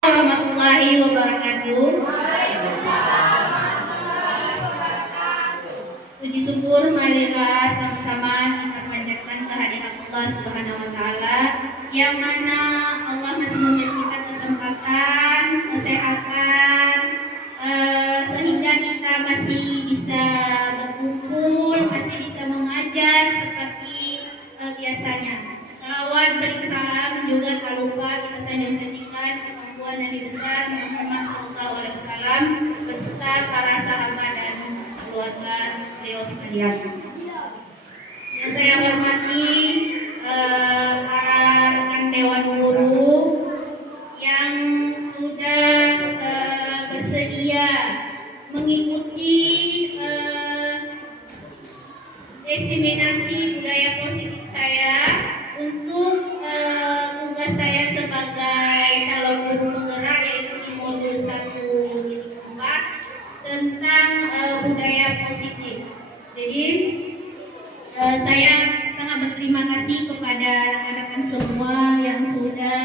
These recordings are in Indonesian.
Warahmatullahi wabarakatuh. Puji syukur marilah sama-sama kita panjatkan kehadiran Allah Subhanahu wa taala yang mana Allah masih memberi kita kesempatan, kesehatan, sehingga kita masih bisa berkumpul, masih bisa mengajar seperti biasanya. Salawat beri salam juga tak lupa kita sendirikan kemampuan Nabi besar Muhammad SAW beserta para sahabat dan keluarga beliau sekalian. Yang saya hormati para rekan Dewan Guru yang sudah bersedia mengikuti diseminasi budaya positif saya untuk tugas saya sebagai calon guru penggerak yaitu di modul 1.4 tentang budaya positif. Jadi saya sangat berterima kasih kepada rekan-rekan semua yang sudah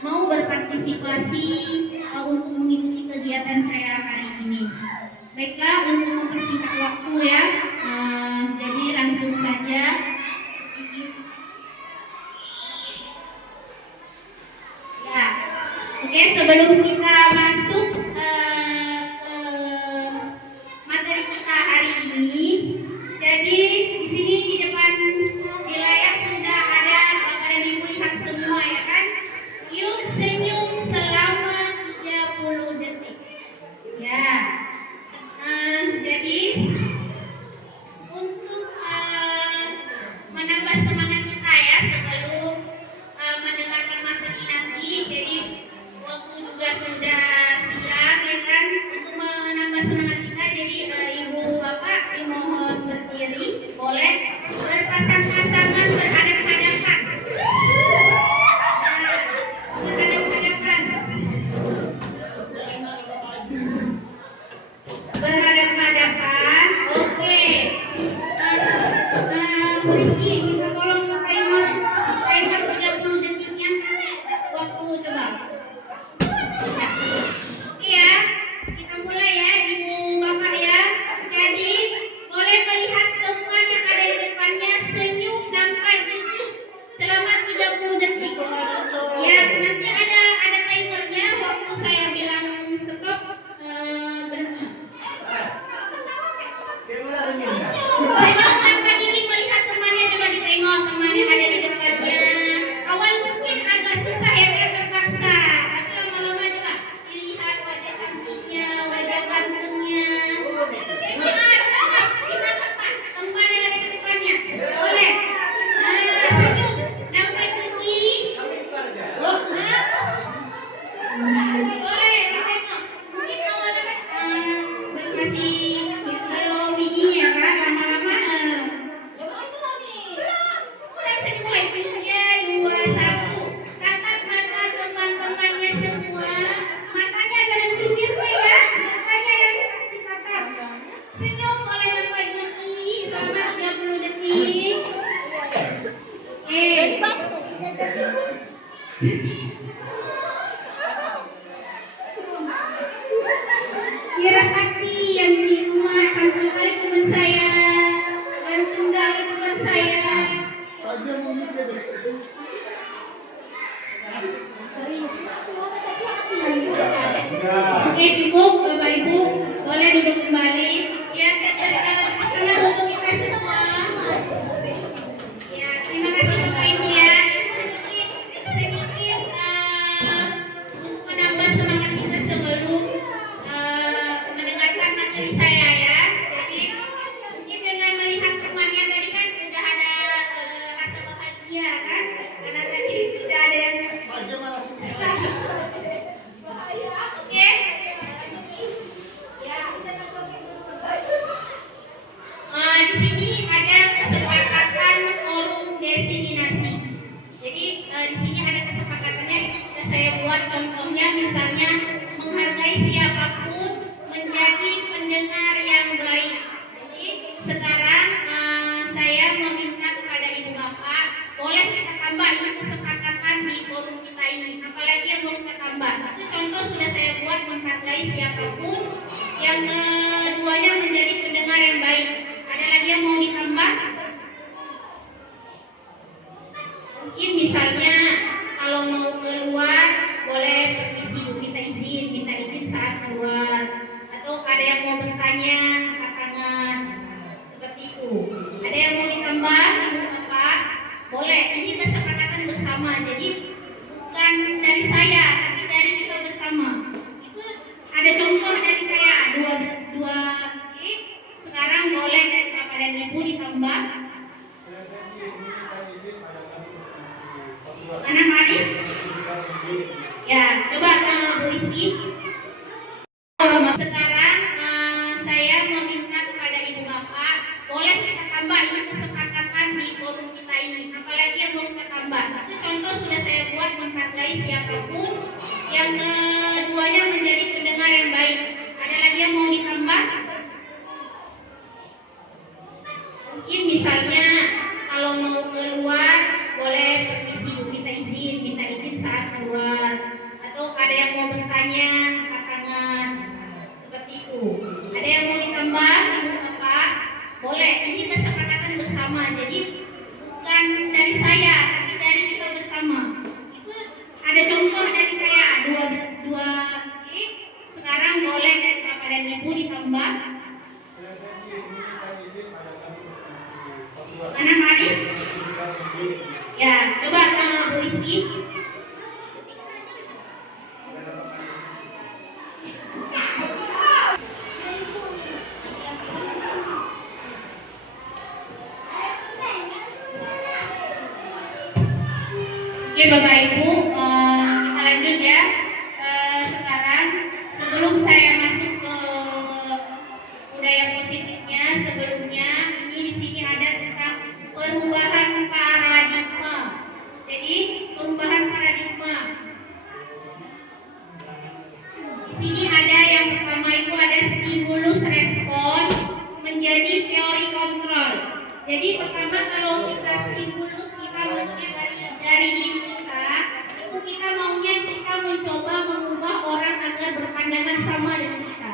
mau berpartisipasi untuk mengikuti kegiatan saya hari ini. Baiklah, untuk mempersingkat waktu ya, jadi langsung saja. Ya, oke, sebelum kita masuk ke materi kita hari ini, jadi di sini di depan di layar sudah ada Bapak dan Ibu lihat semua ya kan? Yuk senyum selama 30 detik. Ya. Jadi untuk menambah semangat kita ya sebelum mendengarkan materi nanti, jadi waktu juga sudah siang ya kan, untuk menambah semangat kita, jadi Ibu Bapak dimohon berdiri, boleh berpasang-pasangan berhadap-hadapan. Berhadap-hadapan, oke. Polisi minta tolong timer 30 detiknya. Waktu coba. Nah, oke ya, kita mulai ya Ibu Bapak ya. Jadi boleh melihat teman yang ada di depannya senyum tanpa jijik selama 30 detik. Ya, nanti ada timernya, waktu saya bilang stop berhenti. Senyum tanpa gigi melihat temannya, coba ditengok teman yang ada di depannya. Awal mungkin agak susah ya kan, terpaksa, tapi lama-lama coba dilihat wajah cantiknya, wajah gantengnya. Kita tepat teman yang ada di depannya, boleh. Senyum tanpa gigi. Boleh ditengok. Mungkin awalnya masih belum gigi ya kan, lama-lama udah bisa dimulai. 3, 2, 1. Tatap mata teman-temannya semua. Matanya jangan pinggirnya ya, matanya yang ditatap. Senyum boleh tanpa gigi selama 30 detik. Kira sakti yang di rumah, kantor kali teman saya dan tinggal teman saya. Oke, cukup Bapak Ibu, boleh duduk kembali. Ya, sangat untuk kita semua. Ya, terima kasih Bapak Ibu ya. Ini sedikit lagi yang mau ditambah? Mungkin misalnya kalau mau keluar boleh permisi dulu, minta izin saat keluar. Atau ada yang mau bertanya, angkat tangan. Seperti itu. Ada yang mau ditambah, Ibu Bapak? Boleh. Ini kesepakatan bersama. Jadi bukan dari saya, tapi dari kita bersama. Itu ada contoh dari saya, dua. Oke. Sekarang boleh dari Bapak dan Ibu ditambah. Anak Aris? Ya, coba Bu Rizky. Sekarang saya meminta kepada Ibu Bapak, boleh kita tambah, ini kesepakatan di forum kita ini. Apalagi yang mau kita tambah. Itu contoh sudah saya buat, menghargai siapapun. Yang keduanya menjadi pendengar yang baik. Ada lagi yang mau ditambah? Mungkin misalnya kalau mau keluar boleh permisi dulu, minta izin saat keluar. Atau ada yang mau bertanya, angkat tangan. Seperti itu. Ada yang mau ditambah, Ibu Bapak? Boleh. Ini kesepakatan bersama. Jadi bukan dari saya, tapi dari kita bersama. Itu ada contoh dari saya, dua. Oke. Sekarang boleh dari Bapak dan Ibu ditambah. Anak Aris? Ya, coba Bu Rizky. Oke Bapak Ibu, kita lanjut ya. Sekarang sebelum saya masuk ke budaya positifnya, sebelumnya ini di sini ada tentang perubahan paradigma. Jadi perubahan paradigma. Di sini ada yang pertama itu ada stimulus respon menjadi teori kontrol. Jadi pertama kalau kita stimulus, kita maksudnya dari diri kita, itu kita maunya kita mencoba mengubah orang agar berpandangan sama dengan kita.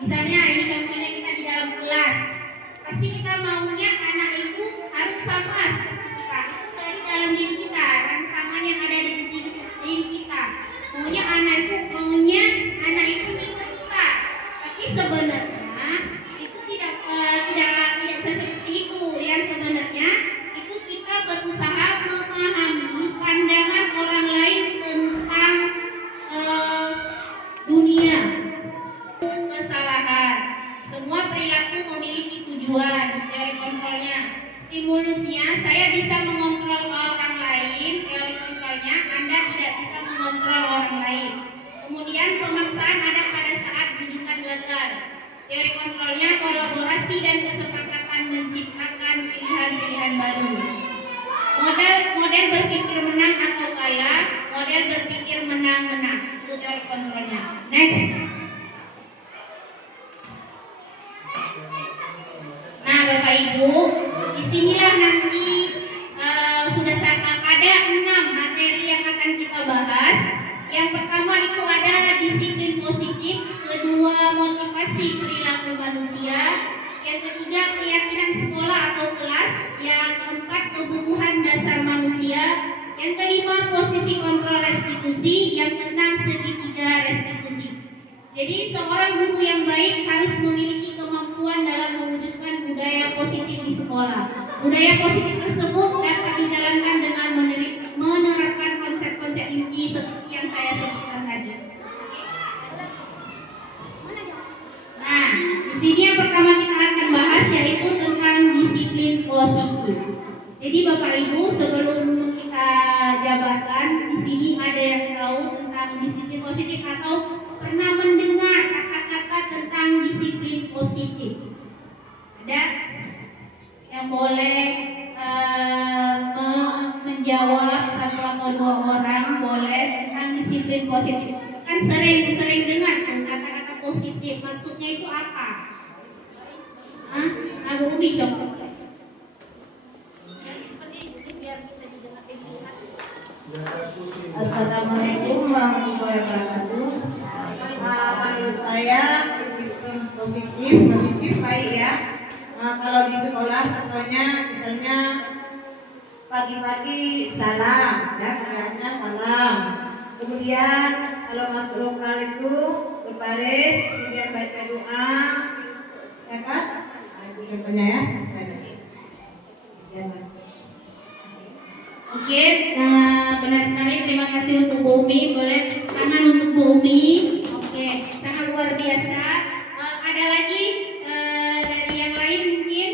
Misalnya ini contohnya kita di dalam kelas, pasti kita maunya anak itu harus sama seperti kita. Itu dari dalam diri kita, rangsangan yang ada di diri kita. Maunya anak itu ikut kita. Tapi sebenarnya itu tidak seperti itu. Yang sebenarnya itu kita berusaha memahami pandangan orang lain tentang dunia. Kesalahan. Semua perilaku memiliki tujuan. Teori kontrolnya, stimulusnya saya bisa mengontrol orang lain. Teori kontrolnya Anda tidak bisa mengontrol orang lain. Kemudian pemaksaan ada pada saat rujukan gagal. Teori kontrolnya kolaborasi dan kesepakatan menciptakan pilihan-pilihan baru. Model berpikir menang atau kalah. Model berpikir menang-menang. Itu teori kontrolnya. Next. Nah Bapak Ibu, disinilah nanti sudah ada 6 materi yang akan kita bahas. Yang pertama itu ada disiplin positif, kedua motivasi perilaku manusia, yang ketiga keyakinan sekolah atau kelas, yang keempat kebutuhan dasar manusia, yang kelima posisi kontrol restitusi, yang keenam segitiga restitusi. Jadi seorang guru yang baik harus memiliki kemampuan dalam mewujudkan budaya positif di sekolah. Budaya positif tersebut dapat dijalankan dengan menerapkan konsep-konsep inti seperti yang saya sebutkan tadi. Nah, di sini yang pertama kita akan bahas yaitu tentang disiplin positif. Jadi Bapak Ibu, sebelum kita jabarkan, di sini ada yang tahu tentang disiplin positif atau pernah mendengar kata-kata tentang disiplin positif? Ada yang boleh menjawab, satu atau dua orang boleh, tentang disiplin positif? Kan sering dengar tuh kata-kata positif, maksudnya itu apa? Abu Umi coba. Assalamualaikum warahmatullahi wabarakatuh. Menurut saya disiplin positif baik ya. Kalau kalau di sekolah contohnya misalnya pagi-pagi salam, ya panggilannya salam. Kemudian kalau masuk lokal itu berbaris, kemudian baca doa, ya kan? Nah, itu contohnya ya. Oke, benar sekali. Terima kasih untuk Bu Umi. Boleh tepuk tangan untuk Bu Umi. Oke, sangat luar biasa. Ada lagi dari yang lain mungkin?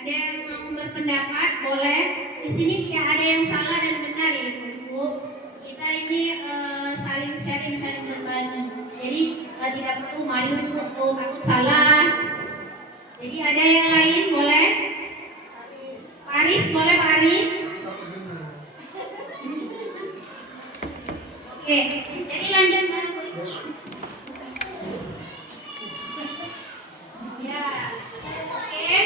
Ada yang mau berpendapat? Boleh. Di sini tidak ada yang salah dan benar ya Ibu. Kita ini saling sharing, saling berbagi. Jadi tidak perlu malu atau takut salah. Jadi ada yang lain boleh? Pak Aris, boleh Pak Aris? Oke, jadi lanjut ke Bu Rizky. Ya, oke.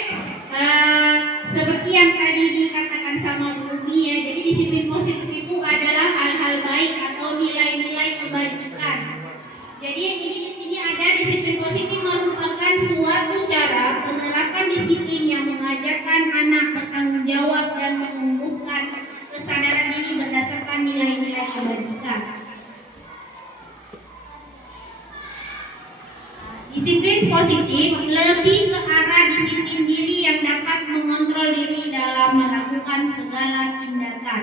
Seperti yang tadi dikatakan sama Bu Umi ya, jadi disiplin positif itu adalah hal-hal baik atau nilai-nilai kebajikan. Jadi ini di sini ada disiplin positif merupakan suatu cara penerapan disiplin yang mengajarkan anak bertanggung jawab dan menumbuhkan kesadaran diri berdasarkan nilai-nilai kebajikan. Disiplin positif lebih ke arah disiplin diri yang dapat mengontrol diri dalam melakukan segala tindakan.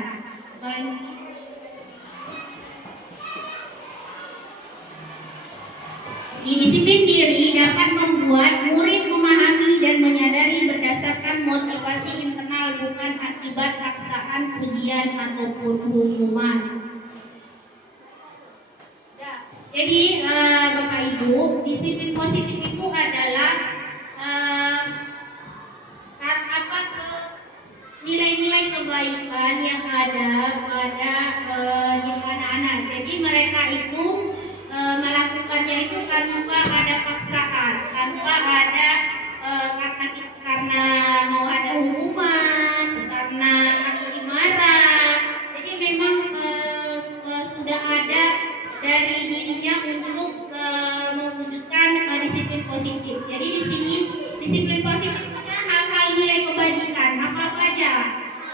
Di disiplin diri dapat membuat murid memahami dan menyadari berdasarkan motivasi internal bukan akibat paksaan, pujian ataupun hukuman. Jadi Bapak Ibu, disiplin positif itu adalah nilai-nilai kebaikan yang ada pada diri anak-anak. Jadi mereka itu melakukannya itu tanpa ada paksaan, tanpa ada karena mau ada hukuman, karena takut dimarah. Jadi memang sudah ada dari dirinya untuk mewujudkan disiplin positif. Jadi di sini disiplin positif adalah hal-hal nilai kebajikan. Apa aja,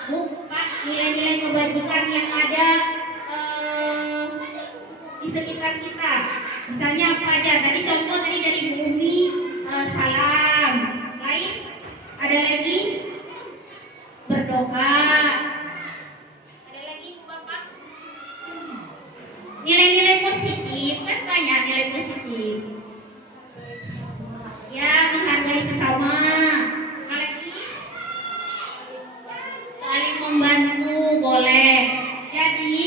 Bu, Pak, nilai-nilai kebajikan yang ada di sekitar kita. Misalnya apa aja? Tadi contoh tadi dari Bu Umi, salam. Lain? Ada lagi? Berdoa. Ada lagi Bu Bapak? Nilai-nilai positif kan banyak nilai positif. Ya, menghargai sesama. Apalagi? Saling membantu boleh. Jadi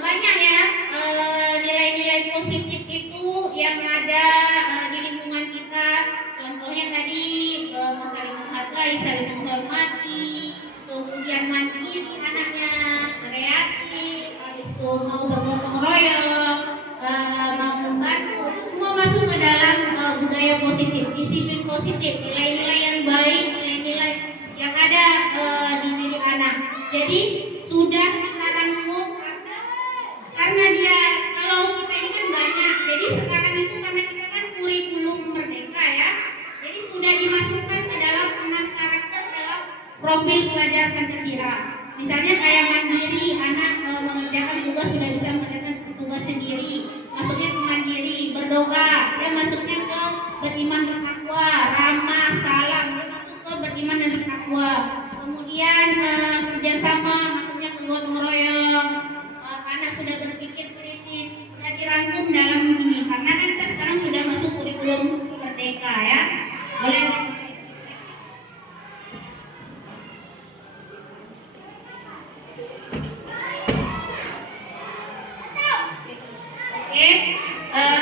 banyak ya nilai-nilai positif itu yang ada di lingkungan kita. Contohnya tadi saling menghargai, saling menghormati, kemudian mandiri anaknya, kreatif, habis itu mau bergotong royong, mau membantu, itu semua masuk ke dalam budaya positif, disiplin positif, nilai-nilai yang baik, nilai-nilai yang ada di diri anak. Jadi sudah kita rangkum karena dia, kalau kita ini kan banyak, jadi sekarang itu karena kita kan kurikulum merdeka ya, jadi sudah dimasukkan ke dalam 6 karakter dalam profil pelajar Pancasila. Misalnya kayak mandiri, anak mengerjakan tugas sudah bisa mengerjakan tugas sendiri, masuknya ke mandiri. Berdoa, dia masuknya ke beriman bertakwa. Ramah, salam, dia masuk ke beriman dan bertakwa. Kemudian kerjasama, masuknya ke gotong royong. Anak sudah berpikir kritis, sudah dirangkum dalam ini. Karena kan kita sekarang sudah masuk kurikulum merdeka ya. Boleh.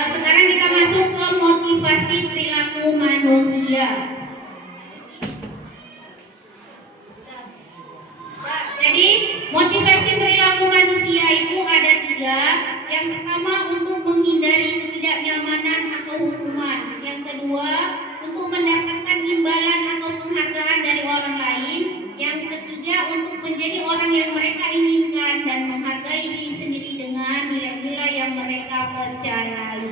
Sekarang kita masuk ke motivasi perilaku manusia. Jadi motivasi perilaku manusia itu ada 3. Yang pertama untuk menghindari ketidaknyamanan atau hukuman. Yang kedua untuk mendapatkan imbalan atau penghargaan dari orang lain. Yang ketiga untuk menjadi orang yang mereka inginkan dan menghargai diri sendiri dengan nilai-nilai yang mereka percayai.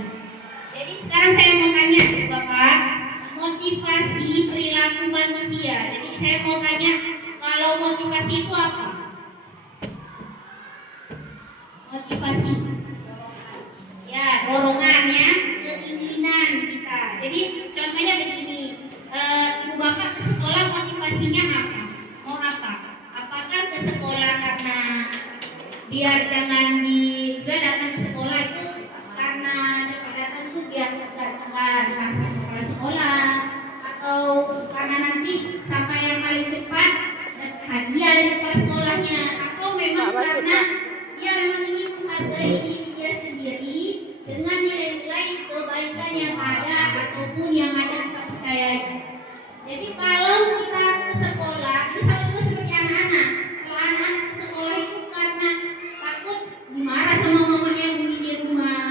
Jadi sekarang saya mau tanya Bapak, motivasi perilaku manusia saya mau tanya, kalau motivasi itu apa? Motivasi, ya dorongan ya, keinginan kita. Jadi contohnya begini, ibu bapak ke sekolah motivasinya apa? Mau apa? Apakah ke sekolah karena biar jangan saya datang ke sekolah itu karena cepat datang itu biar nggak sama kepala sekolah, atau karena nanti sampai yang paling cepat dapat hadiah dari kepala sekolahnya, atau memang karena dia memang ingin menghargai diri dia sendiri dengan nilai-nilai kebaikan yang ada ataupun yang ada kita percayai. Jadi kalau kita ke sekolah, ini sama juga seperti anak-anak. Kalau anak-anak ke sekolah itu karena takut dimarah sama mamanya yang mungkin di rumah,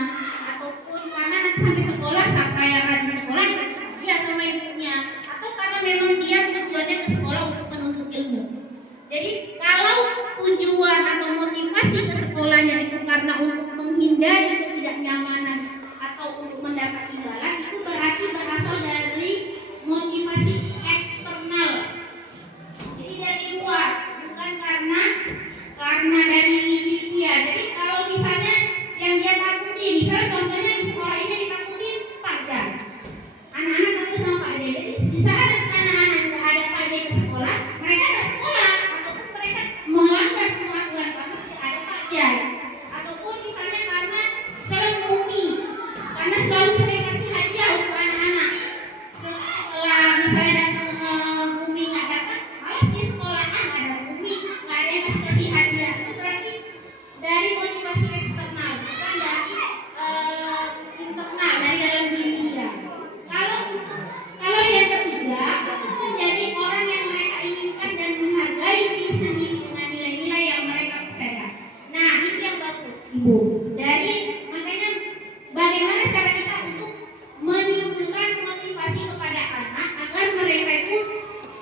ataupun karena nanti sampai sekolah sampai yang rajin sekolah dikasih hadiah sama ibunya, atau karena memang dia tujuannya ke sekolah untuk menuntut ilmu. Jadi kalau tujuan atau motivasi ke sekolahnya itu karena untuk menghindari ketidaknyamanan atau untuk mendapat imbalan, itu berarti berasal dari motivasi eksternal. Jadi dari luar, bukan karena dari diri dia. Jadi kalau misalnya yang dia takuti, misalnya contohnya di sekolah ini ditakutin pajak, anak-anak takut sama pajak. Jadi di saat anak-anak tidak ada pajak ke sekolah, mereka tidak sekolah, ataupun mereka melanggar semua aturan karena tidak ada pajak. Ataupun misalnya karena selalu bumi, karena selalu sering kasih hadiah untuk anak-anak. Setelah misalnya datang bumi nggak datang, malas di sekolah ada bumi nggak ada yang kasih hadiah. Itu berarti dari motivasi eksternal, bukan dari internal, dari dalam diri dia. Kalau yang ketiga itu menjadi orang yang mereka inginkan dan menghargai diri sendiri dengan nilai-nilai yang mereka percaya. Nah ini yang bagus ibu. Makanya bagaimana cara kita untuk menimbulkan motivasi kepada anak agar mereka itu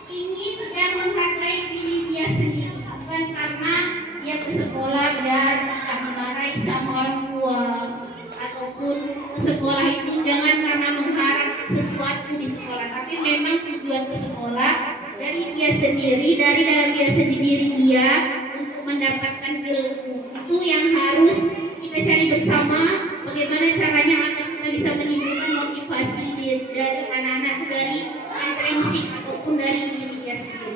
ingin dan menghargai diri dia sendiri, bukan karena dia ke sekolah biar tak dimarahi sama orang tua, ataupun ke sekolah itu jangan karena mengharap sesuatu di sekolah, tapi memang tujuan ke sekolah dari dia sendiri, dari dalam dia sendiri dia untuk mendapatkan ilmu. Itu yang harus kita cari bersama, bagaimana caranya agar kita bisa menimbulkan motivasi dari anak-anak itu dari intrinsik ataupun dari diri dia sendiri.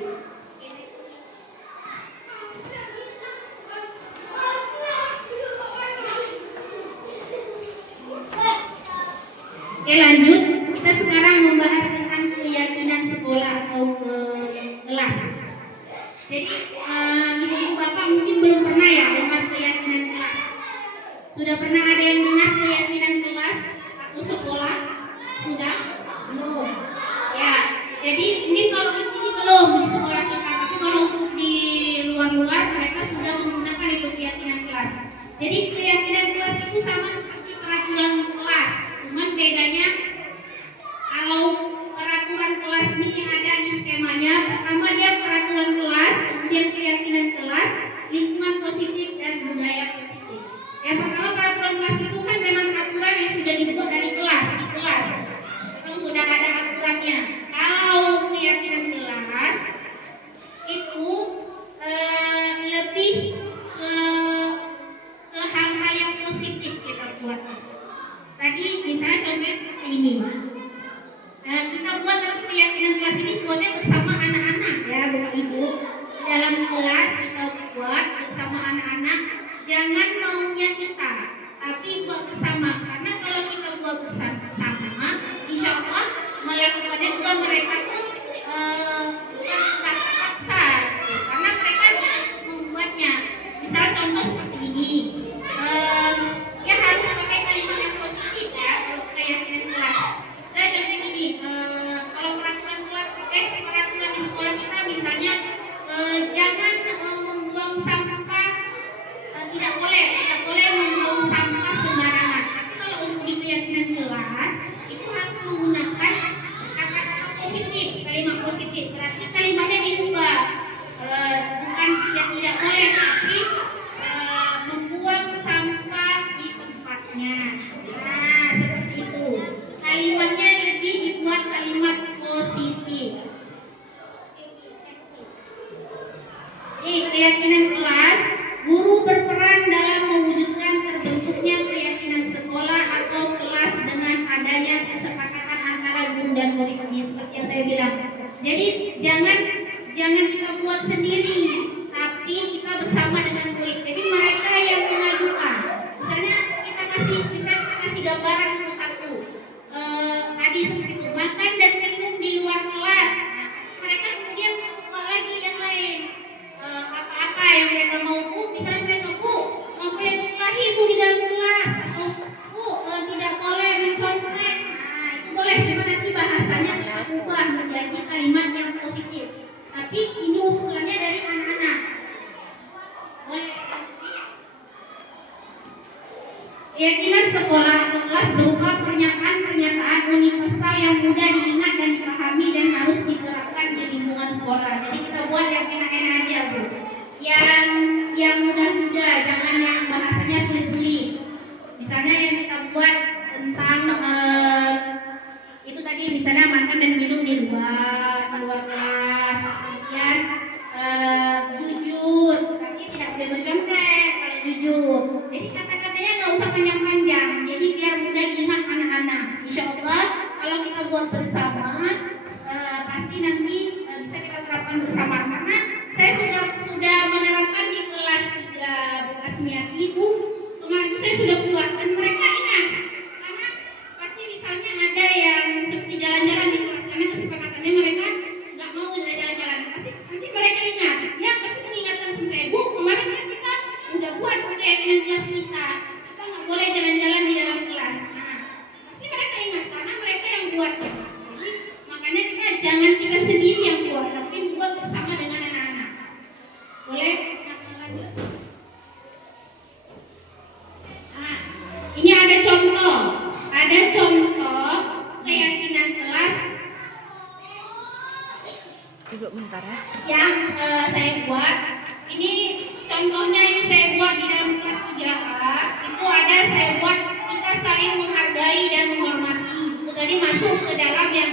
Oke lanjut, kita sekarang membahas tentang keyakinan sekolah atau kelas. Jadi ibu bapak mungkin belum pernah ya dengar keyakinan kelas. Sudah pernah ada yang dengar keyakinan kelas atau sekolah? Sudah? Belum. Ya, jadi ini kalau di sini belum di sekolah kita, tapi kalau untuk di luar-luar mereka sudah menggunakan itu keyakinan kelas. Jadi keyakinan kelas itu sama seperti peraturan kelas, cuman bedanya kalau peraturan kelas ini yang ada di skemanya, pertama dia peraturan kelas, kemudian keyakinan kelas, lingkungan positif dan budaya positif. Yang pertama peraturan kelas itu kan memang aturan yang sudah dibuat dari kelas, di kelas memang sudah ada aturannya. Kalau keyakinan kelas itu lebih ke hal-hal yang positif kita buat. Tadi misalnya contohnya seperti ini. Kita buat keyakinan kelas ini buatnya bersama anak-anak ya Bapak Ibu. Dalam kelas kita buat bersama anak-anak, jangan maunya kita, tapi buat bersama. Karena kalau kita buat bersama, insya Allah melakukannya juga mereka tuh nggak terpaksa, gitu. Karena mereka membuatnya. Misal contoh seperti ini, ya harus pakai kalimat yang positif ya kalau keyakinan kelas. Saya contoh gini, kalau peraturan kelas, peraturan di sekolah kita misalnya jangan keyakinan kelas, guru berperan dalam mewujudkan terbentuknya keyakinan sekolah atau kelas dengan adanya kesepakatan antara guru dan murid, seperti yang saya bilang. Jadi jangan kita buat sendiri, tapi kita bersama dengan murid. Jadi mereka yang mengajukan. Misalnya kita kasih gambaran nomor satu, tadi seperti itu, makan dan minum di luar kelas. Nah, mereka kemudian buka lagi yang lain. Apa-apa yang mereka mau, Bu, misalnya mereka, Bu, nggak boleh berkelahi, Bu, di dalam kelas, atau Bu, tidak boleh mencontek. Nah, itu boleh, cuma nanti bahasanya kita ubah menjadi kalimat yang positif. Tapi ini usulannya dari anak-anak. Boleh. Keyakinan sekolah atau kelas berupa pernyataan-pernyataan universal yang mudah diingat dan dipahami dan harus diterapkan di lingkungan sekolah. Jadi kita buat yang enak-enak aja, Bu. Yang mudah-mudah, jangan yang bahasanya sulit-sulit. Misalnya yang kita buat tentang itu tadi, misalnya makan dan minum di luar kelas. Kemudian jujur, tapi tidak boleh mencontek kalau jujur. Jadi kata-katanya nggak usah panjang-panjang. Jadi biar mudah diingat anak-anak. Insya Allah kalau kita buat bersama, pasti nanti bisa kita terapkan bersama. Karena saya sudah menerapkan di kelas 3 bekas Miati itu. Kemarin itu saya sudah buat dan mereka ingat. Karena pasti misalnya ada yang seperti jalan-jalan di kelas, karena kesepakatannya mereka nggak mau jalan-jalan. Pasti nanti mereka ingat. Ya pasti mengingatkan sama saya, Bu, kemarin kan kita udah buat keyakinan kelas kita nggak boleh jalan-jalan di dalam kelas. Nah, pasti mereka ingat karena mereka yang buat. Jadi makanya jangan kita sendiri yang buat, tapi buat bersama dengan anak-anak. Boleh? Nah, ini ada contoh keyakinan kelas Duduk bentar ya. yang saya buat. Ini contohnya, ini saya buat di dalam kelas 3A. Itu ada saya buat kita saling menghargai dan menghormati. Itu tadi masuk ke dalam yang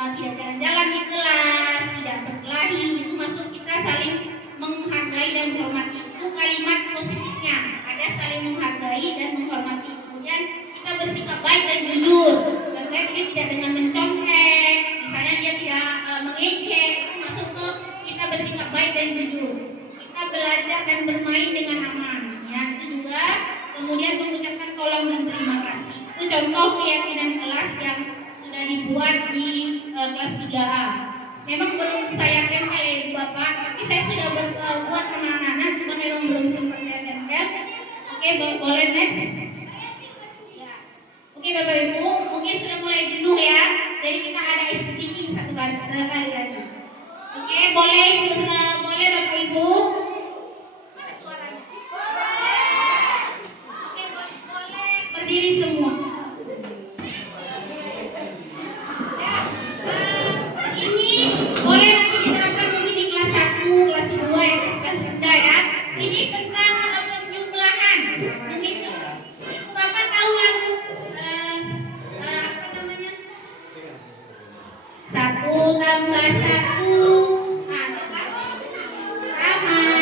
tidak jalan-jalan di kelas, tidak berkelahi. Itu masuk kita saling menghargai dan menghormati. Itu kalimat positifnya. Ada saling menghargai dan menghormati. Kemudian kita bersikap baik dan jujur. Bagaimana dia tidak dengan mencontek. Misalnya dia tidak mengejek. Itu masuk ke kita bersikap baik dan jujur. Kita belajar dan bermain dengan aman, ya, itu juga. Kemudian mengucapkan tolong dan terima kasih. Itu contoh keyakinan kelas yang sudah dibuat di kelas 3A. Memang belum saya tempel ya Ibu Bapak, tapi saya sudah buat sama anak-anak, cuma memang belum sempat saya tempel. Oke, boleh next. Ya. Oke Bapak Ibu, mungkin sudah mulai jenuh ya. Jadi kita ada speaking sekali lagi. Oke, boleh Bapak Ibu. Ada suaranya. Oke, boleh berdiri semua. Ya, ini boleh nanti diterapkan mungkin di kelas 1, kelas 2 ya, kelas rendah ya. Ini tentang penjumlahan. Mungkin Bapak tahu lagu apa namanya? 1 tambah 1. Nah, sama.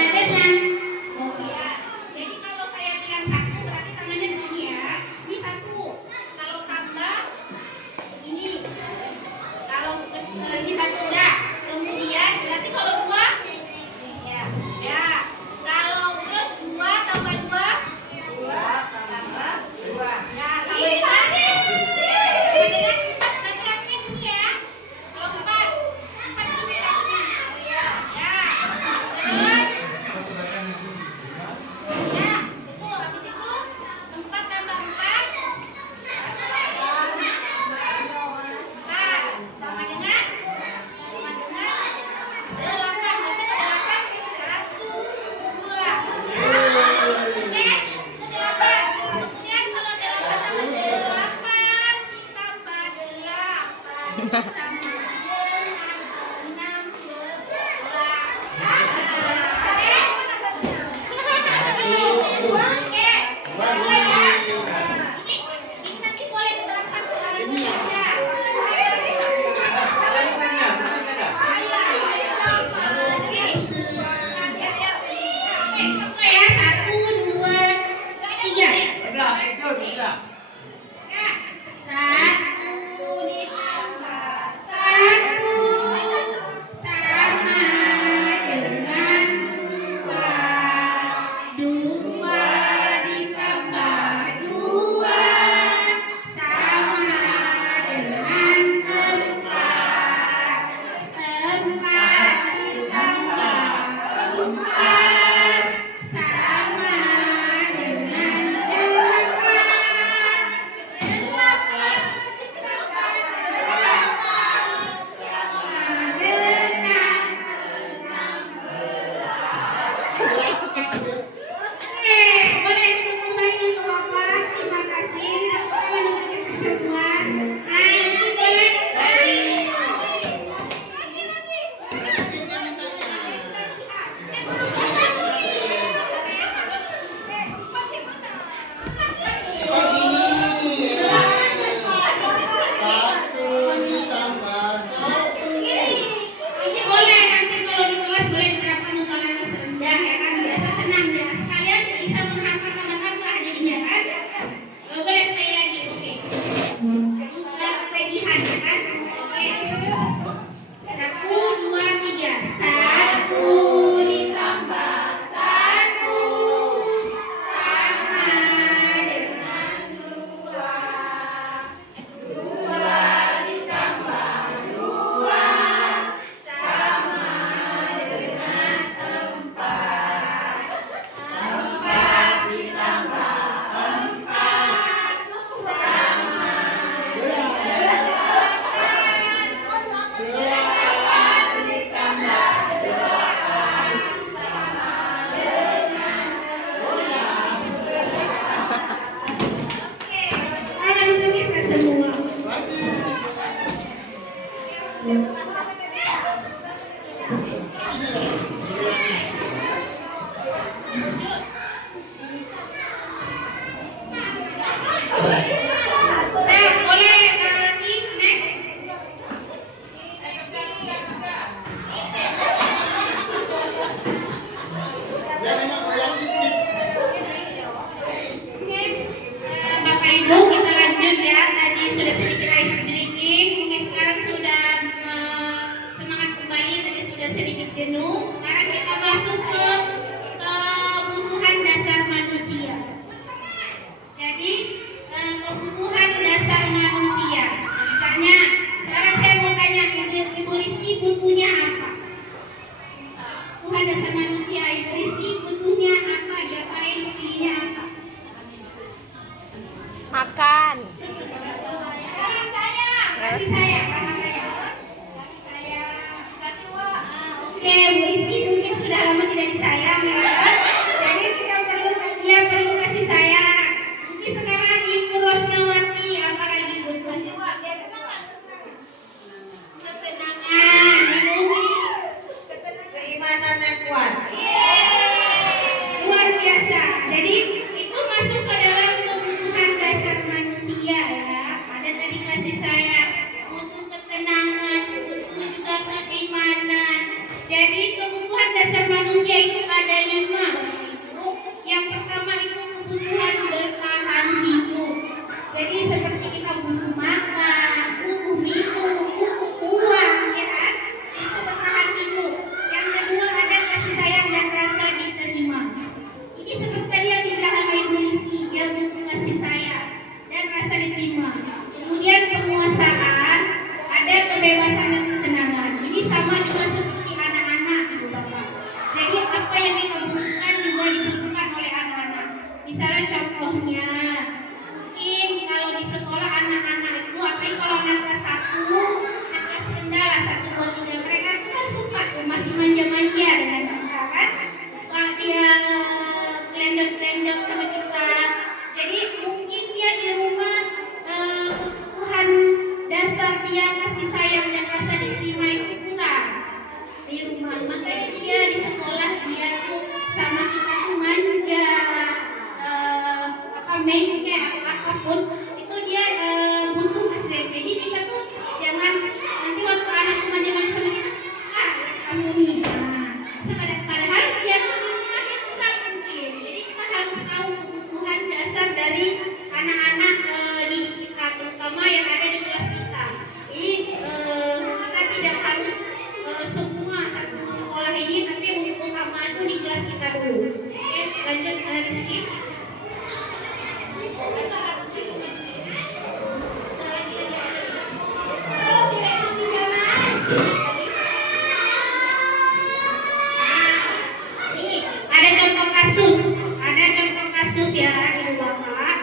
Nah, boleh lagi next. Bapak Ibu, kita lanjut ya. Tadi sudah sedikit ice breaking, mungkin sekarang sudah semangat kembali. Tadi sudah sedikit jenuh. Sekarang kita masuk ke kebutuhan dasar manusia. Jadi kebutuhan dasar manusia. Misalnya, sekarang saya mau tanya Ibu Rizky butuhnya apa? Kebutuhan dasar manusia, Ibu Rizky butuhnya apa? Diapain? Pilihnya apa? Makan. Kasih sayang, kasih sayang. Oke, Bu Rizky mungkin sudah lama tidak disayang ya. Jadi dia perlu kasih sayang. Mungkin sekarang Ibu Rosnawati apalagi butuh? Ketenangan, Ibu Umi. Keimanan yang kuat. Luar biasa. Jadi itu masuk ke dalam kebutuhan dasar manusia ya. Ada tadi kasih sayang, butuh ketenangan, butuh juga keimanan. Jadi kebutuhan dasar manusia itu ada 5, Ibu. Yang pertama itu kebutuhan bertahan hidup. Jadi seperti kita butuh makan, butuh minum, butuh uang, ya kan? Itu bertahan hidup. Yang kedua ada kasih sayang dan rasa diterima. Ini seperti tadi yang dibilang sama Ibu Rizky, dia butuh kasih sayang dan rasa diterima. Kemudian penguasaan, ada kebebasan dan kesenangan. Ini sama juga seperti anak-anak, Ibu Bapak. Jadi apa yang kita butuhkan juga dibutuhkan oleh anak-anak. Misalnya contohnya, mungkin kalau di sekolah anak-anak itu, apalagi kalau anak kelas 1, anak kelas rendah lah 1, 2, 3, mereka itu kan suka tuh, masih manja-manja dengan kita kan. Suka dia gelendang-gelendang sama kita. Jadi mungkin dia di rumah kebutuhan dasar dia kasih sayang dan rasa diterima itu kurang di rumah. Makanya dia di sekolah dia tuh sama kita tuh manja, mainnya atau apapun itu dia butuh kasih sayang. Jadi kita tuh jangan nanti waktu anak tuh manja-manja sama kita, kamu nih. Padahal dia tuh di rumahnya kurang mungkin. Jadi kita harus tahu kebutuhan dasar dari anak-anak didik kita, terutama yang ada di kelas kita. Jadi kita tidak harus semua satu sekolah ini, tapi untuk utama itu di kelas kita dulu. Oke, lanjut Rizky. Ada contoh kasus ya Ibu Bapak.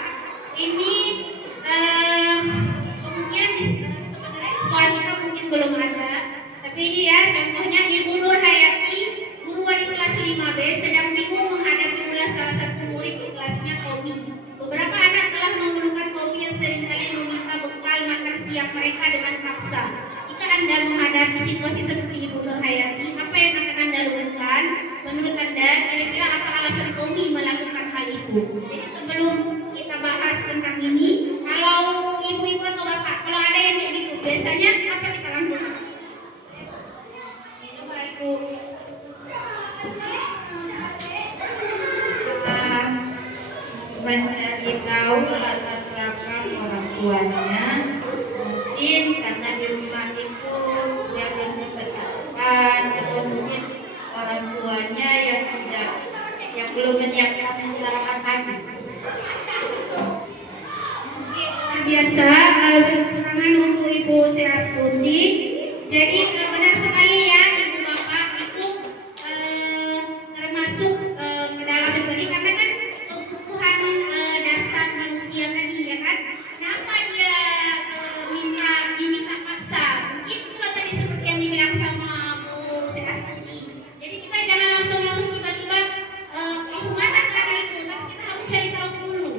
Ini kemungkinan sebenarnya di sekolah kita mungkin belum ada, tapi ini ya contohnya Ibu Nur Hayati, guru wali kelas 5B sedang bingung menghadapi ulah salah satu murid di kelasnya Tommy. Beberapa anak telah mengeluhkan Tommy yang seringkali meminta bekal makan siang mereka dengan paksa. Jika Anda menghadapi situasi seperti Ibu Nur Hayati, apa yang akan Anda lakukan? Menurut Anda, kira-kira apa alasan Tommy melakukan hal itu? Jadi sebelum kita bahas tentang ini, kalau ibu-ibu atau bapak, kalau ada yang kayak gitu, biasanya apa kita lakukan? Coba Ibu. Mencari tahu latar belakang orang tuanya, mungkin karena di rumah itu dia belum sempat makan, atau mungkin orang tuanya yang belum menyiapkan sarapan pagi. Luar biasa, keterangan untuk Ibu Serastuti. Jadi benar sekali ya Ibu Bapak itu termasuk ke dalam itu tadi, karena kan kebutuhan dasar manusia tadi ya kan. Kenapa dia diminta paksa? Mungkin itu tadi seperti yang dibilang sama Bu Serastuti. Jadi kita jangan langsung tiba-tiba langsung makan karena itu, tapi kita harus cari tahu dulu.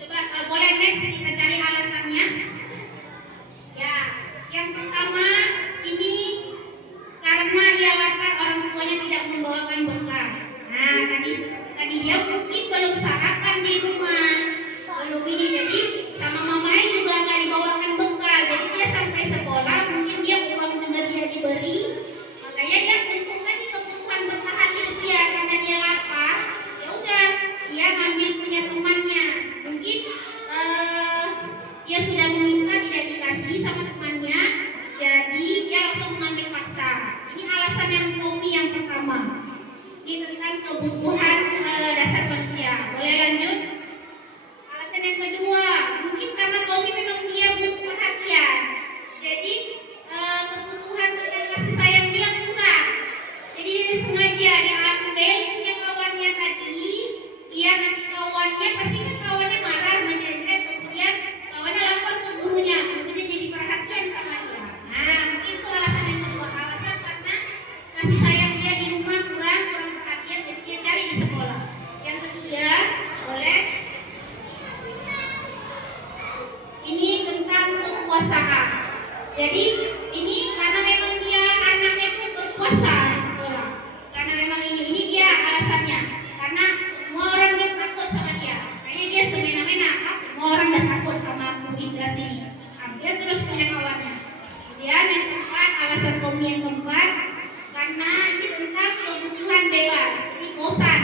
Coba boleh next kita cari alasannya. Ya, yang pertama ini pertama. Ini tentang kebutuhan dasar manusia. Boleh lanjut? Alasan yang kedua, mungkin karena Tommy memang dia butuh perhatian. Jadi kebutuhan tentang kasih sayang dia kurang. Jadi dia sengaja diambil punya kawannya tadi, biar nanti kawannya pasti kan kawannya marah, menjerit, kemudian kawannya lapor ke gurunya, gurunya jadi perhatian sama dia. Nah, mungkin itu alasan yang kedua. Alasan karena kasih sayang dia di rumah kurang perhatian, jadi dia cari di sekolah. Yang ketiga, boleh? Ini tentang kekuasaan. Jadi ini karena memang dia anaknya itu berkuasa di sekolah. Karena memang ini dia alasannya. Karena semua orang dia takut sama dia. Kayaknya dia semena-mena. Semua orang dah takut sama aku Indra sini. Hampir terus punya kawannya. Kemudian yang keempat, alasan Tommy yang keempat, karena ini tentang kebutuhan bebas. Jadi bosan.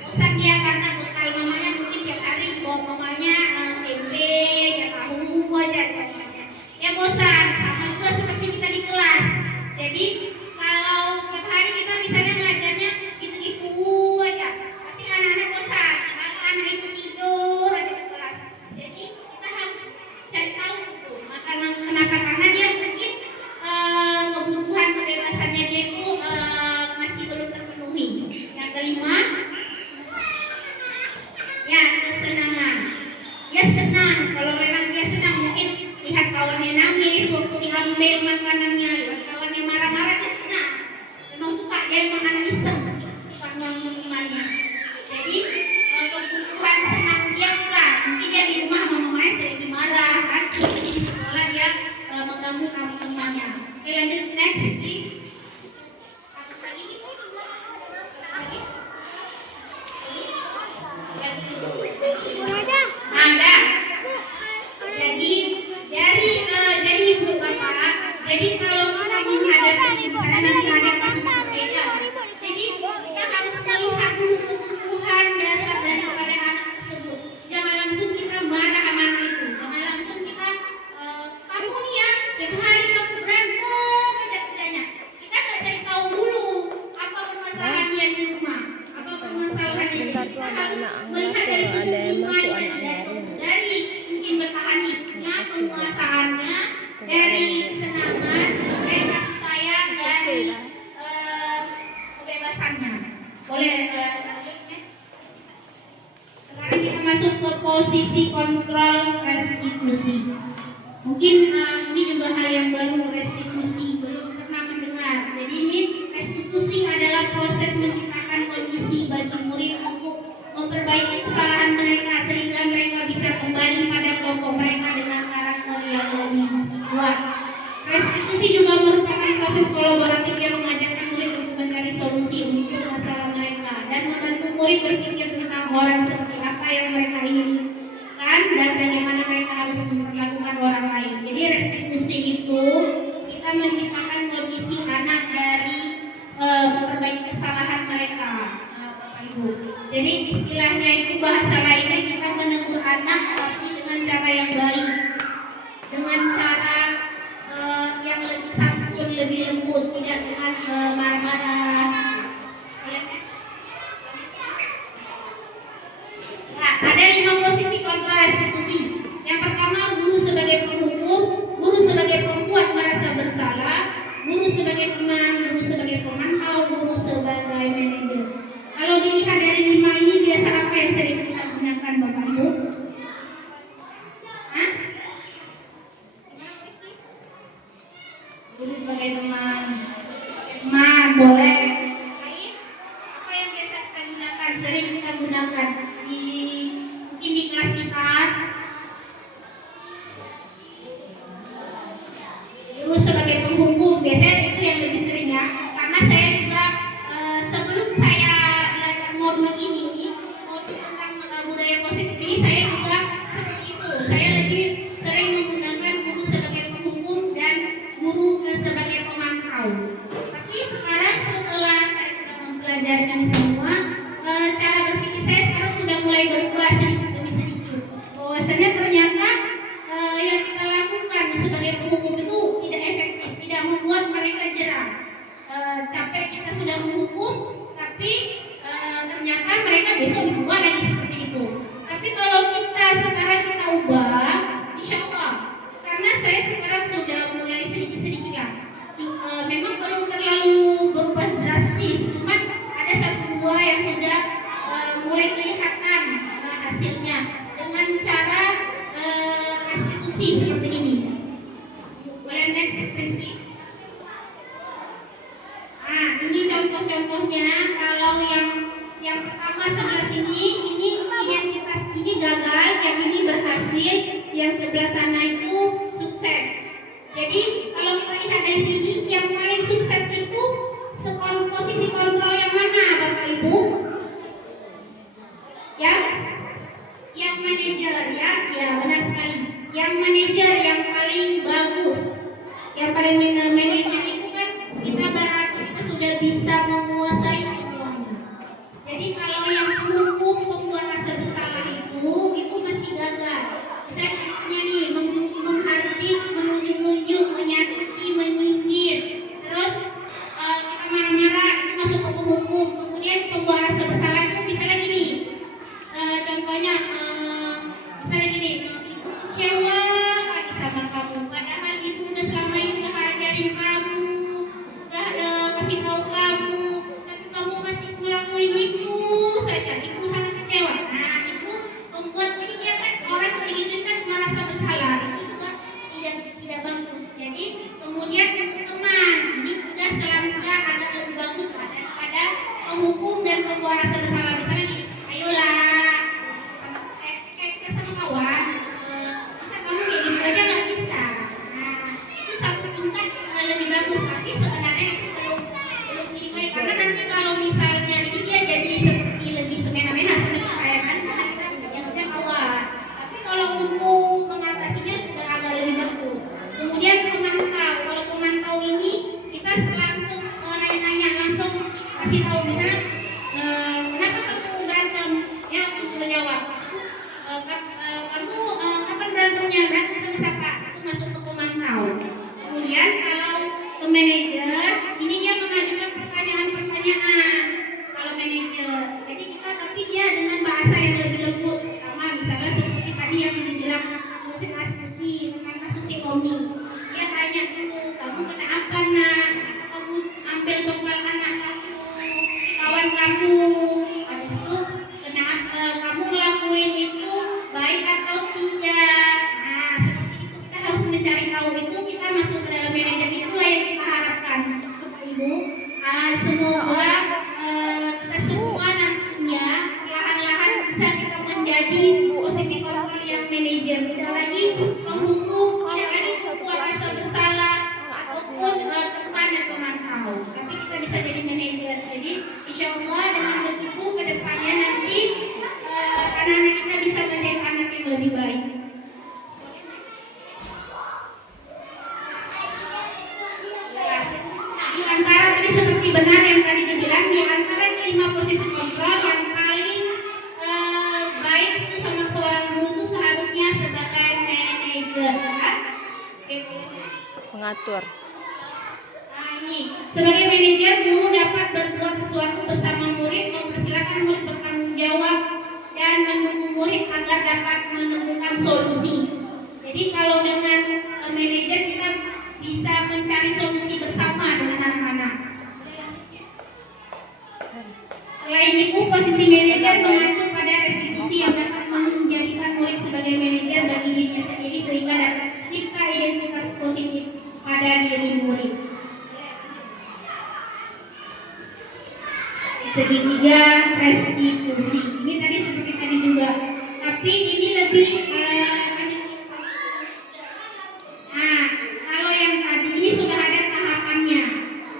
Bosan dia karena bekal mamanya mungkin tiap hari dibawa mamanya tempe, ya tahu aja rasanya. Dia bosan, sama juga seperti kita di kelas. Jadi kalau tiap hari kita misalnya ngajarnya gitu-gitu aja, pasti anak-anak bosan. Kalau anak itu tidur aja di kelas. Jadi kita harus cari tahu itu. Kenapa? Karena dia mungkin kebutuhan kebebasannya dia itu masih belum terpenuhi. Yang kelima, ya kesenangan. Dia senang, kalau memang dia senang mungkin lihat kawannya nangis waktu diambil makanannya, lihat kawannya marah-marah, dia senang. Memang suka, dia memang anak iseng, suka ngomong temannya. Jadi kebutuhan senang dia kurang. Mungkin dia di rumah sama mamanya sering dimarah kan, di sekolah dia mengganggu teman-temannya. Oke, lanjut next. Ada. Jadi ibu bapak. Jadi kalau kita menghadapi misalnya nanti ada kasus berbeda, jadi kita harus melihat dulu kebutuhan dasar daripada anak tersebut. Jangan langsung kita marah sama anak itu. Jangan langsung kita kamu nih ya, tiap hari kamu berantem aja kerjanya. Kita nggak cari tahu dulu apa permasalahan dia di rumah, apa permasalahan dia. Jadi kita harus melihat dari sudut iman dari mungkin bertahan hidupnya, penguasaannya, dari kesenangan, dari kasih sayang, dari kebebasannya. Boleh sekarang kita masuk ke posisi kontrol restitusi. Mungkin ini juga hal yang baru, restitusi, belum pernah mendengar. Jadi ini restitusi adalah proses menciptakan kondisi bagi murid untuk memperbaiki kesalahan mereka sehingga mereka bisa kembali pada kelompok mereka dengan karakter yang lebih kuat. Restitusi juga merupakan proses kolaboratif yang mengajarkan murid untuk mencari solusi untuk masalah mereka dan membantu murid berpikir tentang orang seperti apa yang mereka inginkan dan bagaimana mereka harus memperlakukan orang lain. Jadi restitusi itu kita menciptakan kondisi anak dari memperbaiki kesalahan mereka. Jadi istilahnya itu bahasa lainnya kita menegur anak tapi dengan cara yang baik, dengan cara yang lebih santun, lebih lembut, tidak dengan marah-marah. Nah, ada 5 posisi kontrol restitusi. Yang pertama, guru sebagai penghukum, guru sebagai pembuat merasa bersalah, guru sebagai teman, guru sebagai pemantau, guru sebagai manajer. Kalau dilihat dari 5 ini biasa apa yang sering kita gunakan Bapak Ibu? Hah? Guru sebagai teman. Teman boleh. Apa yang biasa kita gunakan, sering kita gunakan mungkin di kelas kita. Guru sebagai penghukum biasanya itu yang lebih sering ya. Karena saya juga sebelum saya modul ini, modul tentang budaya positif ini, saya juga seperti itu. Saya lebih sering menggunakan guru sebagai penghukum dan guru sebagai pemantau. Tapi sekarang setelah saya sudah mempelajari semua, cara berpikir saya sekarang sudah mulai berubah sedikit demi sedikit. Bahwasanya ternyata yang kita lakukan sebagai penghukum itu tidak efektif, tidak membuat mereka jerah. Capek kita sudah menghukum pertama sebelah sini ini identitas ini gagal, yang ini berhasil, yang sebelah sana itu sukses. Jadi kalau kita lihat dari sini, yang paling sukses itu posisi kontrol yang mana, Bapak Ibu? Yang manajer ya, benar sekali. Yang manajer yang paling bagus, yang paling manajer itu kan kita berarti kita sudah bisa menguasai semuanya. Jadi kalau yang penghukum pembuat rasa bersalah itu masih gagal. Saya contohnya nih, menghansip, menunjuk-nunjuk, menyakiti, menyindir, terus kita marah-marah itu masuk ke penghukum. Kemudian pembuat rasa bersalah itu misalnya gini, contohnya misalnya gini, ibu kecewa lagi sama kamu, padahal ibu udah selama ini udah ngajarin kamu, udah kasih tahu kamu, tapi kamu masih ngelakuin itu saja, ibu sangat kecewa. Nah itu membuat ini dia kan orang kalau digituin kan merasa bersalah, itu juga tidak bagus. Jadi kemudian untuk teman ini sudah selangkah agak lebih bagus daripada penghukum dan pembuat rasa bersalah. Misalnya gini, ayolah kita sama kawan, bisa kamu kayak gitu aja nggak bisa. Nah itu satu tingkat lebih bagus, tapi sebenarnya itu belum ini kali, karena nanti kalau misalnya ini dia jadi seperti lebih semena-mena sama kita ya kan, karena kita yang udah kawan. Tapi kalau untuk mengatasinya sudah agak lebih bagus. Kemudian pemantau, kalau pemantau ini kita langsung nanya-nanya, langsung kasih tahu misalnya kenapa kamu berantem, ya langsung suruh jawab. Kamu kapan berantemnya? Berantem sama siapa? Itu masuk ke pemantau. Kemudian kalau ke manajer, ini dia mengajukan pertanyaan-pertanyaan. Kalau manajer, jadi kita tapi dia dengan bahasa yang lebih lembut. Pertama misalnya seperti tadi yang dibilang Musik Astuti tentang kasus si Omi. Dia tanya dulu, kamu kena apa nak? Kenapa kamu ambil bekal anak kamu, kawan kamu? Habis itu kenapa kamu ngelakuin itu baik atau tidak? Nah seperti itu kita harus mencari tahu, itu kita masuk ke dalam manajer, itulah yang kita harapkan Bapak Ibu. Semoga kita semua nantinya perlahan-lahan bisa kita menjadi posisi kontrol yang manajer, tidak lagi penghukum, tidak lagi pembuat rasa bersalah ataupun teman dan pemantau, tapi kita bisa jadi manajer. Jadi insya Allah dengan begitu ke depannya nanti anak-anak kita bisa menjadi anak yang lebih baik. Di antara tadi seperti benar yang tadi dibilang, di antara 5 posisi kontrol yang paling baik itu sama seorang guru itu seharusnya sebagai manajer kan? Pengatur. Nah ini sebagai manajer, guru dapat berbuat sesuatu bersama murid, mempersilakan murid bertanggung jawab dan mendukung murid agar dapat menemukan solusi. Jadi kalau dengan manajer kita bisa mencari solusi bersama dengan anak-anak. Selain itu, posisi manajer mengacu pada restitusi yang dapat menjadikan murid sebagai manajer bagi dirinya sendiri sehingga dapat mencipta identitas positif pada diri murid. Segitiga restitusi. Ini tadi seperti tadi juga, tapi ini lebih kalau yang tadi ini sudah ada tahapannya.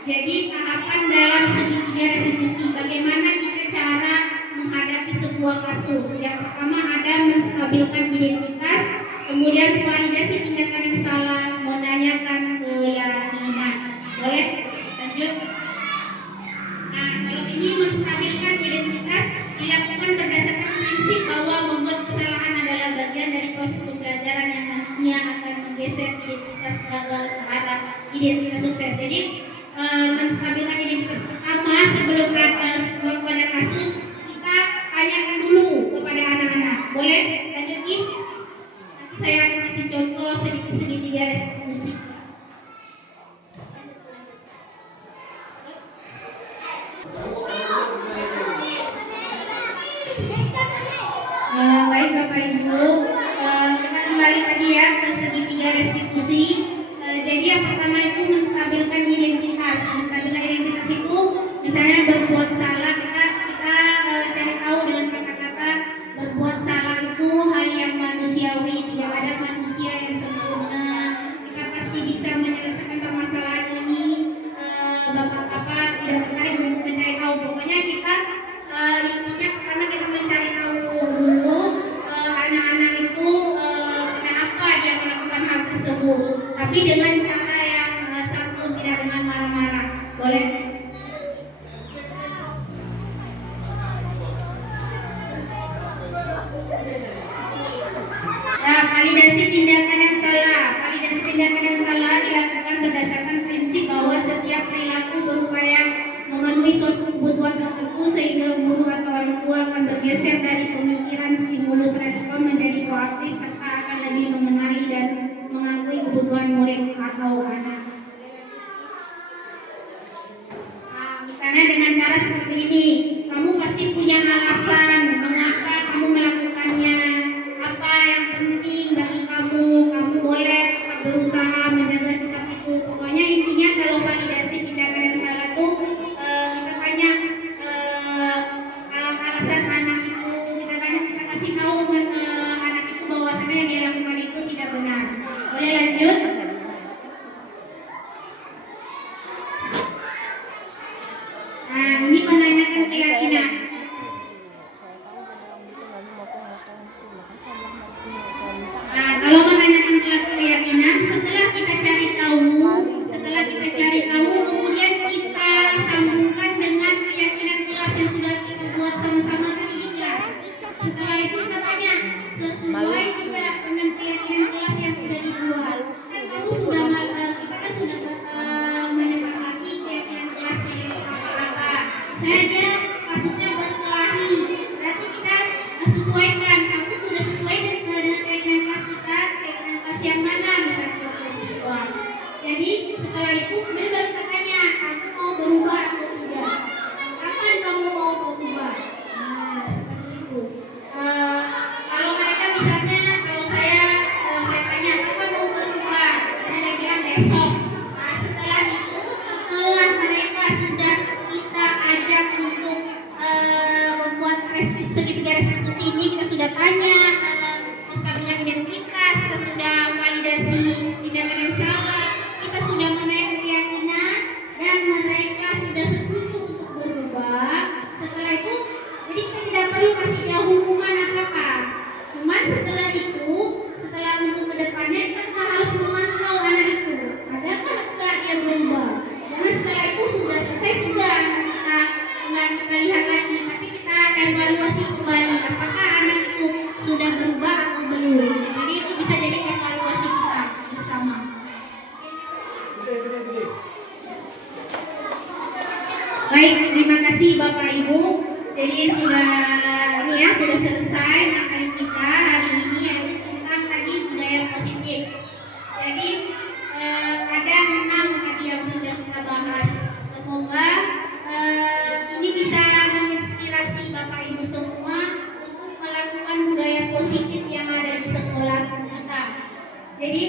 Jadi tahapan dalam segitiga restitusi, bagaimana kita cara menghadapi sebuah kasus. Yang pertama ada menstabilkan identitas, kemudian validasi tindakan yang salah, menanyakan keyakinan. Boleh lanjut? Nah, kalau ini menstabilkan identitas dilakukan berdasarkan prinsip bahwa membuat kesalahan adalah bagian dari proses pembelajaran yang nantinya akan menggeser identitas gagal ke arah identitas sukses. Jadi menstabilkan identitas pertama sebelum pada kasus, kita tanyakan dulu kepada anak-anak. Boleh lanjut Ki? Nanti saya akan kasih contoh segitiga restitusi. Baik Bapak Ibu, kita kembali tadi ya ke segitiga restitusi. Jadi yang pertama itu menstabilkan identitas. Menstabilkan identitas itu misalnya berbuat salah, kita bergeser dari pemikiran stimulus respon menjadi proaktif serta akan lebih mengenali dan mengakui kebutuhan murid atau anak. Nah, misalnya dengan cara seperti ini, kamu pasti punya alasan mengapa kamu melakukannya, apa yang penting bagi kamu, kamu boleh tetap berusaha menjaga sikap itu. Pokoknya intinya kalau validasi tindakan yang salah tuh kita tanya alasan anak itu, kita kasih tahu anak itu bahwasannya yang dia lakukan itu tidak benar. Boleh lanjut? Nah, ini menanyakan keyakinan. Nah, kalau menanyakan keyakinan, setelah kita cari tahu, kemudian kita sambungkan dengan keyakinan kelas yang sudah kita buat sama-sama tadi di kelas. Setelah itu kita tanya, sesuai tidak dengan keyakinan kelas yang sudah dibuat. Kan kamu sudah kita kan sudah menyepakati keyakinan kelasnya itu apa-apa. Saya aja kasusnya berkelahi. Berarti kita sesuaikan. Kamu sudah sesuai dengan keyakinan kelas kita, keyakinan kelas yang mana misalnya kelas siswa. Jadi setelah itu kemudian baru kita tanya, kamu mau berubah atau tidak? Kapan kamu mau berubah? Nah, seperti itu. Kalau mereka misalnya, kalau saya tanya kapan mau berubah, saya bilang besok. Nah, setelah itu, setelah mereka sudah kita ajak untuk membuat segitiga restitusi ini, kita sudah tanya penstabilan identitas, kita sudah validasi tindakan yang salah, kita sudah menaik keyakinan, dan mereka sudah setuju untuk berubah. Setelah itu, jadi kita tidak perlu kasih dia hukuman apa-apa. Cuman setelah itu, setelah untuk kedepannya, kita harus memantau anak itu. Adakah enggak dia berubah? Karena setelah itu sudah selesai, sudah kita enggak kita lihat lagi, tapi kita evaluasi kembali apakah anak itu sudah berubah atau belum. Jadi itu bisa jadi evaluasi kita bersama. Baik, terima kasih Bapak Ibu. Jadi sudah selesai materi kita hari ini, yaitu tentang tadi budaya positif. Jadi ada 6 tadi yang sudah kita bahas. Semoga ini bisa menginspirasi Bapak Ibu semua untuk melakukan budaya positif yang ada di sekolah kita. Jadi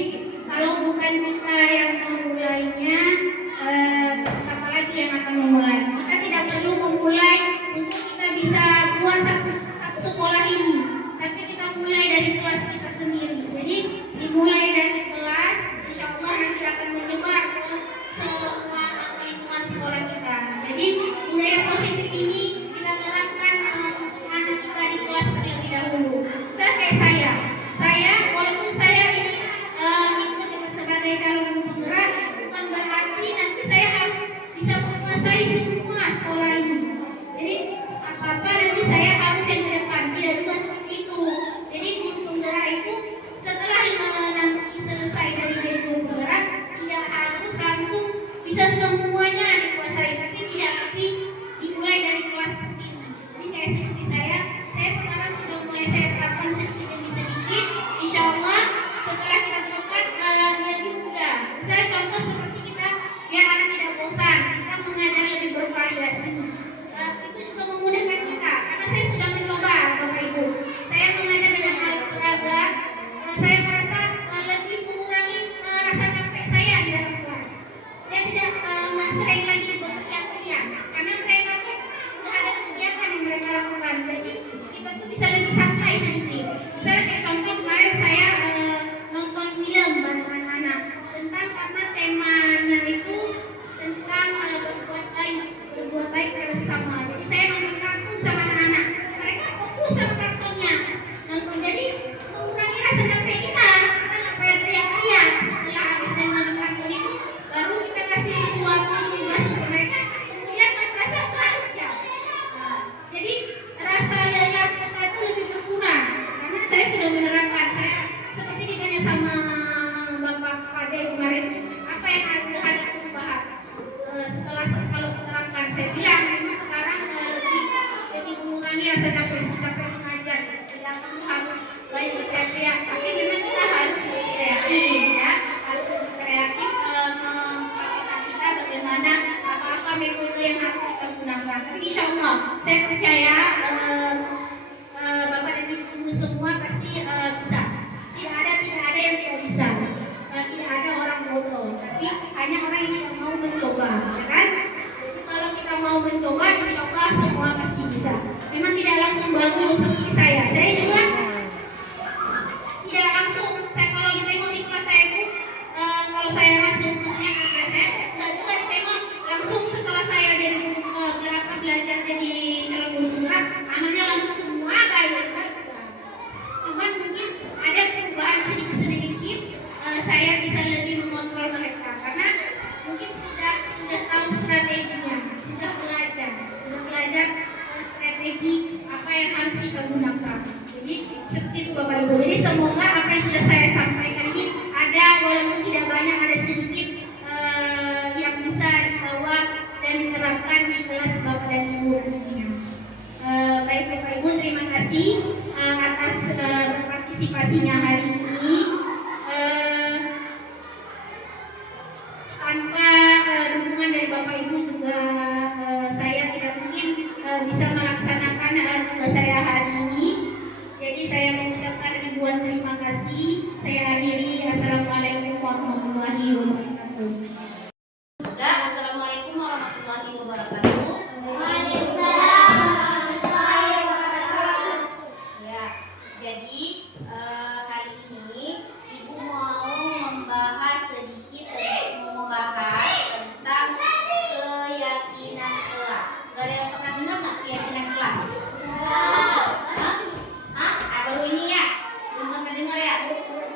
kalau bukan kita yang memulainya, siapa lagi yang akan memulai? Kita tidak perlu memulai untuk kita bisa buat satu sekolah ini, tapi kita mulai dari kelas kita sendiri. Jadi dimulai dari kelas, insya Allah nanti akan menyebar ke semua lingkungan sekolah kita. Saya percaya Bapak dan Ibu semua pasti bisa. Tidak ada yang tidak bisa. Tidak ada orang bodoh, tapi hanya orang yang tidak mau mencoba, ya kan? Jadi kalau kita mau mencoba, insya Allah semua pasti bisa. Memang tidak langsung bagus seperti saya. Saya juga tidak langsung. Kalau ditengok di kelas saya itu, kalau saya masuk maksudnya ke kelas saya, nggak juga ditengok langsung setelah saya jadi belajar jadi calon guru penggerak, anaknya langsung semua baik. Cuman mungkin ada perubahan sedikit. Saya bisa lebih mengontrol mereka karena mungkin sudah tahu strateginya, sudah belajar strategi apa yang harus kita gunakan. Jadi seperti itu Bapak Ibu. Jadi semoga apa yang sudah saya sampaikan ini ada, walaupun tidak banyak, ada sedikit yang bisa dibawa dan diterapkan di kelas Bapak dan Ibu nantinya. Baik Bapak Ibu, terima kasih atas berpartisipasinya hari ini. Tanpa dukungan dari Bapak Ibu juga saya tidak mungkin bisa melaksanakan tugas saya hari ini. Jadi saya mengucapkan ribuan terima kasih. Saya akhiri. Assalamualaikum warahmatullahi wabarakatuh. Assalamualaikum warahmatullahi wabarakatuh. Ya, jadi hari ini Ibu mau membahas tentang keyakinan kelas. Udah ada yang pernah dengar nggak keyakinan kelas? Baru ini ya? Belum pernah dengar ya?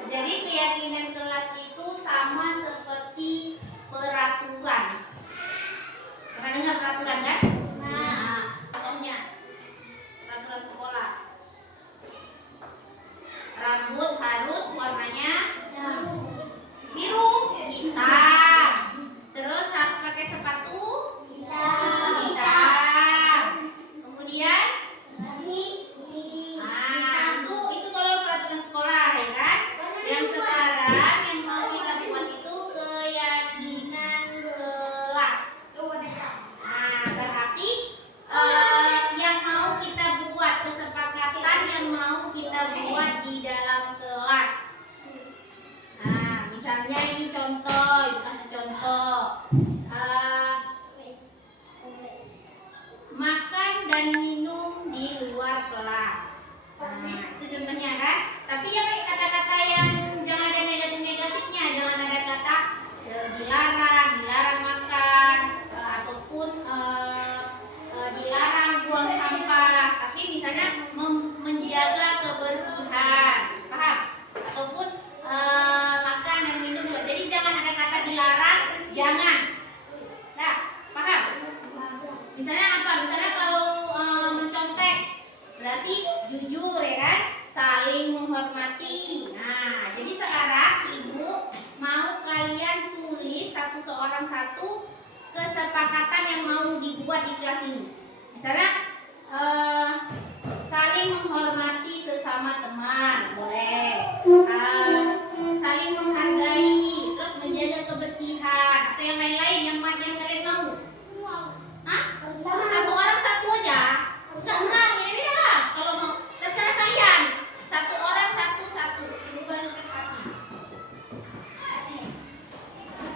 Jadi keyakinan kelas itu sama seperti peraturan. Pernah dengar peraturan kan? Nah, contohnya peraturan sekolah. Rambut harus warnanya biru, hitam. Terus harus pakai sepatu hitam. Kemudian itu kalau peraturan sekolah ya kan. Yang sekarang yang mau kita buat itu keyakinan kelas. Berarti yang mau kita buat, kesepakatan yang mau kita buat di dalam kelas. Misalnya ini contoh, Ibu kasih contoh. Makan dan minum di luar kelas. Itu contohnya kan. Tapi ya kata-kata yang jangan ada negatifnya, jangan ada kata dilarang makan, ataupun dilarang buang sampah. Tapi misalnya menjaga kebersihan, paham? Ataupun makan dan minum. Jadi jangan ada kata dilarang, jangan. Nah, paham? Misalnya apa? Misalnya kalau mencontek, berarti jujur ya kan? Saling menghormati. Nah, jadi sekarang Ibu mau kalian tulis seorang satu kesepakatan yang mau dibuat di kelas ini. Misalnya saling menghormati sesama teman, boleh. Saling menghargai, terus menjaga kebersihan, atau yang lain-lain yang kalian mau. Satu orang satu aja. Enggak, beda-beda lah. Kalau mau terserah kalian. Satu orang satu. Ibu bagi kasih.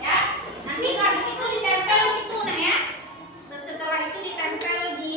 Ya, nanti kalau di situ ditempel di situ nah ya. Setelah itu ditempel di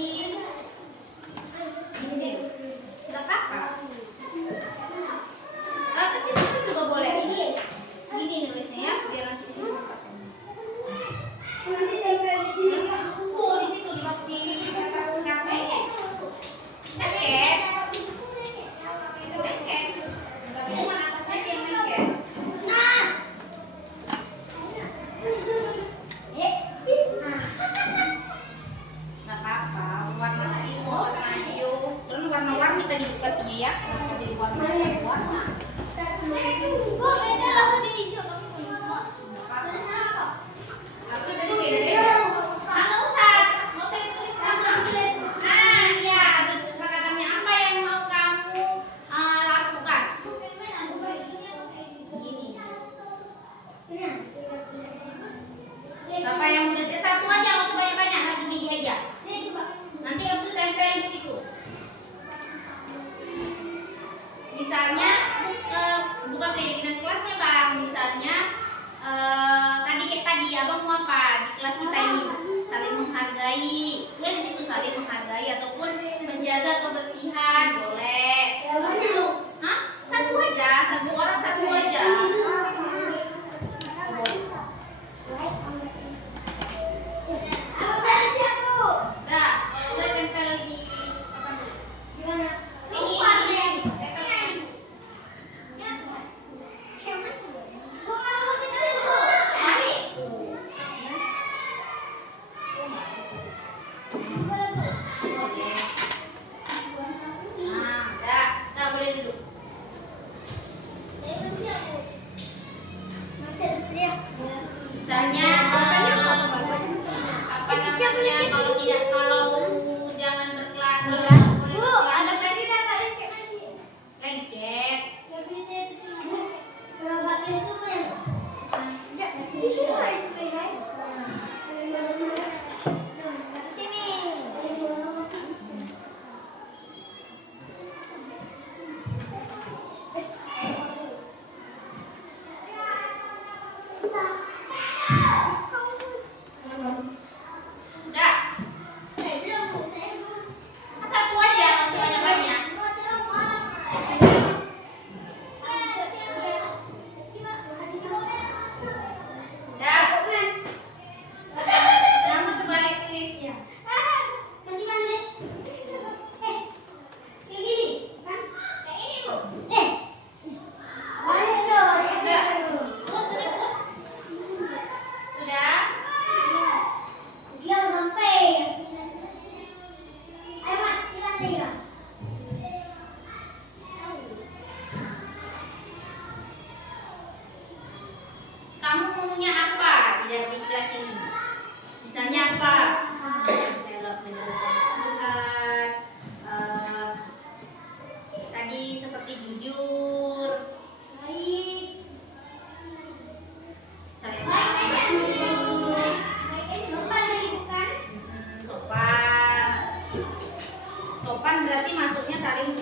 berarti masuknya saling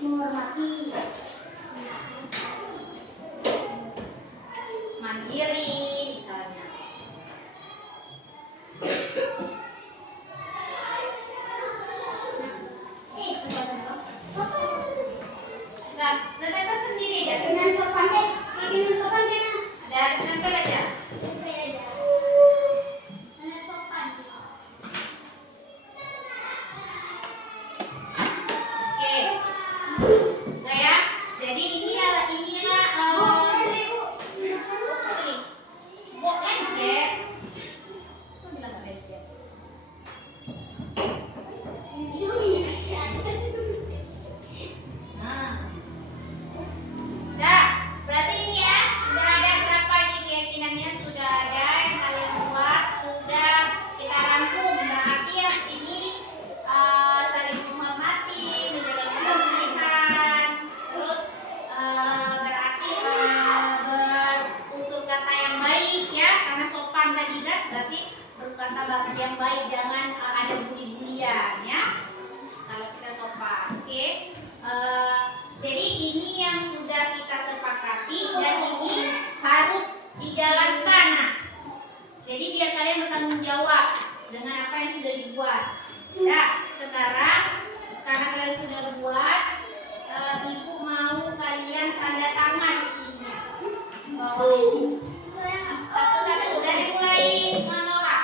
menghormati. Mandiri misalnya. Nah, tempel sendiri aja. Dengan sopan deh, dengan sopan deh nah. Ada tempel aja. Dengan sopan. Oke. Udah ya. Jadi inilah ini. Boleh deh. Sudah nggak ada. Nah. Dah, berarti ini ya, udah ada berapa ini keyakinannya sudah ada yang kalian buat, sudah kita rangkum. Berarti yang ini saling menghormati, menjaga kebersihan, terus berarti bertutur kata yang baik ya, karena sopan tadi kan, berarti berkata yang baik, jangan ada bully-bulian ya. Kalau kita sopan, oke. Jadi ini yang sudah kita sepakati dan ini harus dijalankan. Nah, jadi biar kalian bertanggung jawab dengan apa yang sudah dibuat. Nah, sekarang karena kalian sudah buat, ibu mau kalian tanda tangan di sini. Satu-satu dari mulai Nora.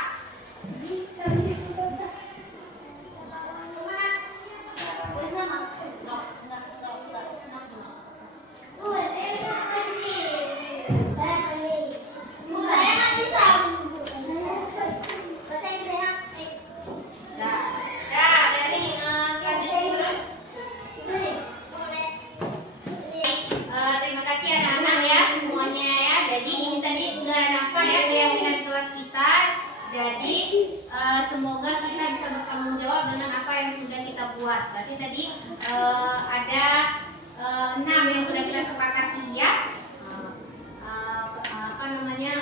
Terima kasih anak-anak ya semuanya ya. Jadi ini tadi udah nampak ya keyakinan kelas kita. Jadi semoga kita bisa bertanggung jawab dengan apa yang sudah kita buat. Berarti tadi ada 6 yang sudah kita sepakati ya. Apa namanya?